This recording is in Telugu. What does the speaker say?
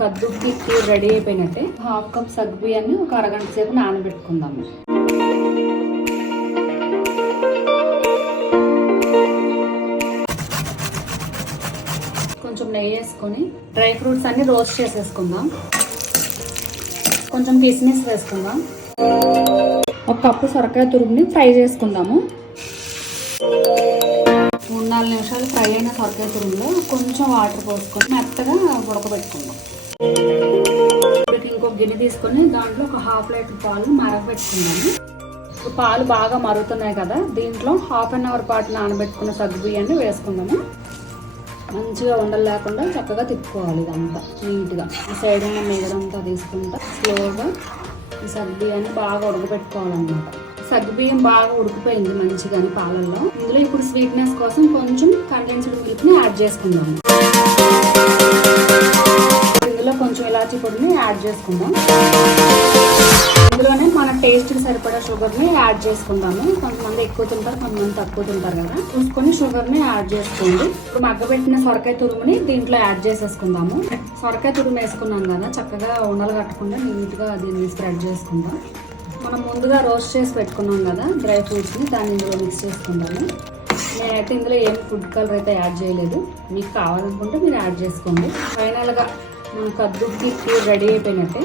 కద్దుకి కూర రెడీ అయిపోయినట్టే. 1/2 కప్ సగ్గుబియ్యాన్ని ఒక అరగంట సేపు నానబెట్టుకుందాము. కొంచెం నెయ్యి వేసుకొని డ్రై ఫ్రూట్స్ అన్ని రోస్ట్ చేసేసుకుందాం. కొంచెం కిస్మిస్ వేసుకుందాం. 1 కప్పు సొరకాయ తురుముని ఫ్రై చేసుకుందాము. 3-4 నిమిషాలు ఫ్రై అయిన సొరకాయ తురుములో కొంచెం వాటర్ పోసుకొని మెత్తగా ఉడకబెట్టుకుందాం. ఇప్పుడు ఇంకొక గిన్నె తీసుకొని దాంట్లో ఒక 1/2 లీటర్ పాలు మరగబెట్టుకుందాము. ఇప్పుడు పాలు బాగా మరుగుతున్నాయి కదా, దీంట్లో 1/2 అవర్ పాటు నానబెట్టుకున్న సగ్గుబియ్యాన్ని వేసుకుందాము. మంచిగా ఉండలు లేకుండా చక్కగా తిప్పుకోవాలి. ఇదంతా నీట్గా ఈ సైడ్ ఉన్న మీగడంతా తీసుకుంటా స్లోగా ఈ సగ్గుబియ్యాన్ని బాగా ఉడకబెట్టుకోవాలన్నమాట. సగ్గుబియ్యం బాగా ఉడికిపోయింది మంచిగాని పాలల్లో. ఇందులో ఇప్పుడు స్వీట్నెస్ కోసం కొంచెం కండెన్స్డ్ మిల్క్ని యాడ్ చేసుకుందాము. ఇందులో కొంచెం ఇలాచీ పొడిని యాడ్ చేసుకుందాం. ఇందులోనే మన టేస్ట్కి సరిపడా షుగర్ని యాడ్ చేసుకుందాము. కొంతమంది ఎక్కువ తింటారు, కొంతమంది తక్కువ తింటారు కదా, చూసుకొని షుగర్ని యాడ్ చేసుకోండి. ఇప్పుడు మగ్గబెట్టిన సొరకాయ తురుముని దీంట్లో యాడ్ చేసేసుకుందాము. సొరకాయ తురుము వేసుకున్నాం కదా, చక్కగా ఉండలు కట్టకుండా నీట్గా దీన్ని స్ప్రెడ్ చేసుకుందాం. మనం ముందుగా రోస్ట్ చేసి పెట్టుకున్నాం కదా డ్రై ఫ్రూట్స్ని, దాన్ని ఇందులో మిక్స్ చేసుకుందాము. నేనైతే ఇందులో ఏం ఫుడ్ కలర్ అయితే యాడ్ చేయలేదు, మీకు కావాలనుకుంటే మీరు యాడ్ చేసుకోండి. ఫైనల్గా మన కద్దుకి కూర రెడీ అయిపోయినట్టే.